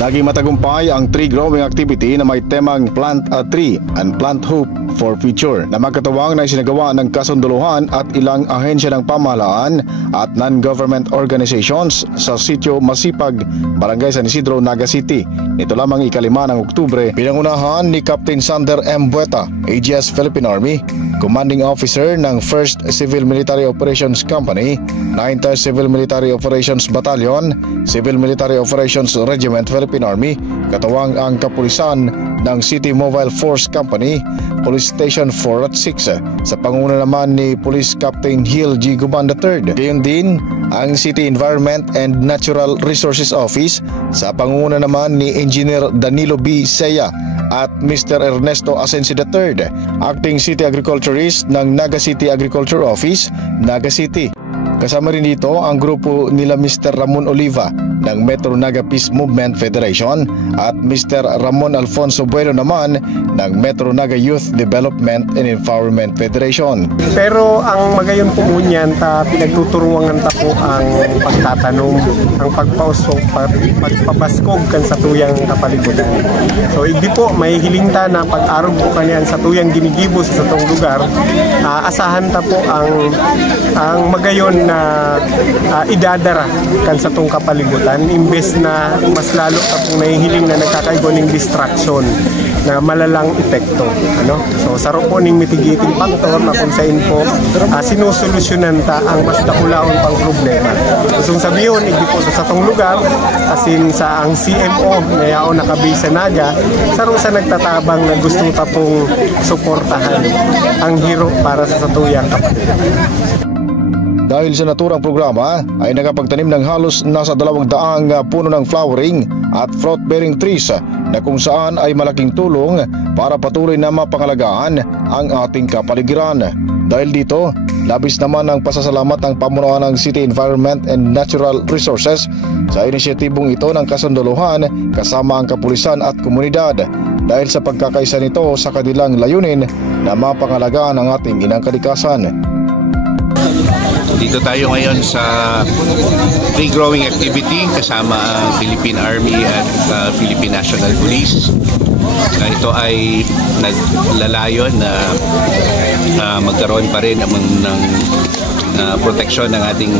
Naging matagumpay ang tree growing activity na may temang Plant a Tree and Plant Hope for Future na magkatuwang na isinagawa ng kasunduluhan at ilang ahensya ng pamahalaan at non-government organizations sa sitio Masipag, Barangay San Isidro, Naga City. Ito lamang ika-5 ng Oktubre, pinangunahan ni Captain Sander M. Bueta, AGS Philippine Army, Commanding Officer ng 1st Civil Military Operations Company, 9th Civil Military Operations Battalion, Civil Military Operations Regiment Philippine Army, katuwang ang kapulisan ng City Mobile Force Company, Police Station 4 at 6 sa pangunguna naman ni Police Captain Hill G. Guban III. Gayon din ang City Environment and Natural Resources Office sa pangunguna naman ni Engineer Danilo B. Seya at Mr. Ernesto Asensi III, Acting City Agriculturist ng Naga City Agriculture Office, Naga City. Kasama rin dito ang grupo nila Mr. Ramon Oliva ng Metro Naga Peace Movement Federation at Mr. Ramon Alfonso Bueno naman ng Metro Naga Youth Development and Empowerment Federation. Pero ang magayon po niyan, pinagtuturuan ta po ang pagtatanong, ang pagpausok, pagpabaskog kan sa tuyang kapalibutan. So hindi po may hiling ta na pag-arog po kanyan sa tuyang ginigibo sa itong lugar, asahan ta po ang magayon na idadara kan sa itong kapalibutan, imbes na mas lalo ta pong nahihiling na nagkakaigo ng distraction na malalang epekto. So saro po ning mitigating factor na kung saan po sinusolusyonan ta ang mas dakulaon pang problema. So sabiyon, hindi po sa satong lugar, asin sa ang CMO na yaon nakabase sa Naga, saro sa nagtatabang na gusto ta pong suportahan ang hero para sa satuyang kapalibutan. Dahil sa naturang programa ay nakapagtanim ng halos nasa 200 puno ng flowering at fruit-bearing trees na kung saan ay malaking tulong para patuloy na mapangalagaan ang ating kapaligiran. Dahil dito, labis naman ang pasasalamat ng pamunuan ng City Environment and Natural Resources sa inisyatibong ito ng kasunduluhan kasama ang kapulisan at komunidad dahil sa pagkakaisa nito sa kanilang layunin na mapangalagaan ang ating inang kalikasan. Dito tayo ngayon sa tree growing activity kasama ang Philippine Army at Philippine National Police. Ito ay naglalayon na magkaroon pa rin ng proteksyon ng ating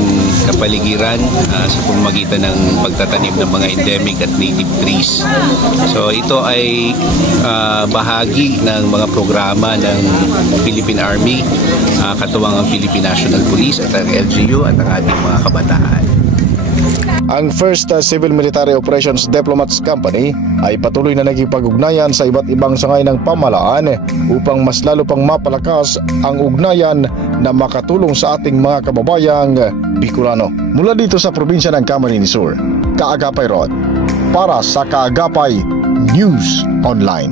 kapaligiran sa pamamagitan ng pagtatanim ng mga endemic at native trees. So ito ay bahagi ng mga programa ng Philippine Army, katuwang ang Philippine National Police at ang LGU at ang ating mga kabataan. Ang 1st Civil Military Operations Diplomats Company ay patuloy na nagkipag-ugnayan sa iba't ibang sangay ng pamahalaan upang mas lalo pang mapalakas ang ugnayan na makatulong sa ating mga kababayang Bicolano. Mula dito sa probinsya ng Camarines Sur, Kaagapay Rod, para sa Kaagapay News Online.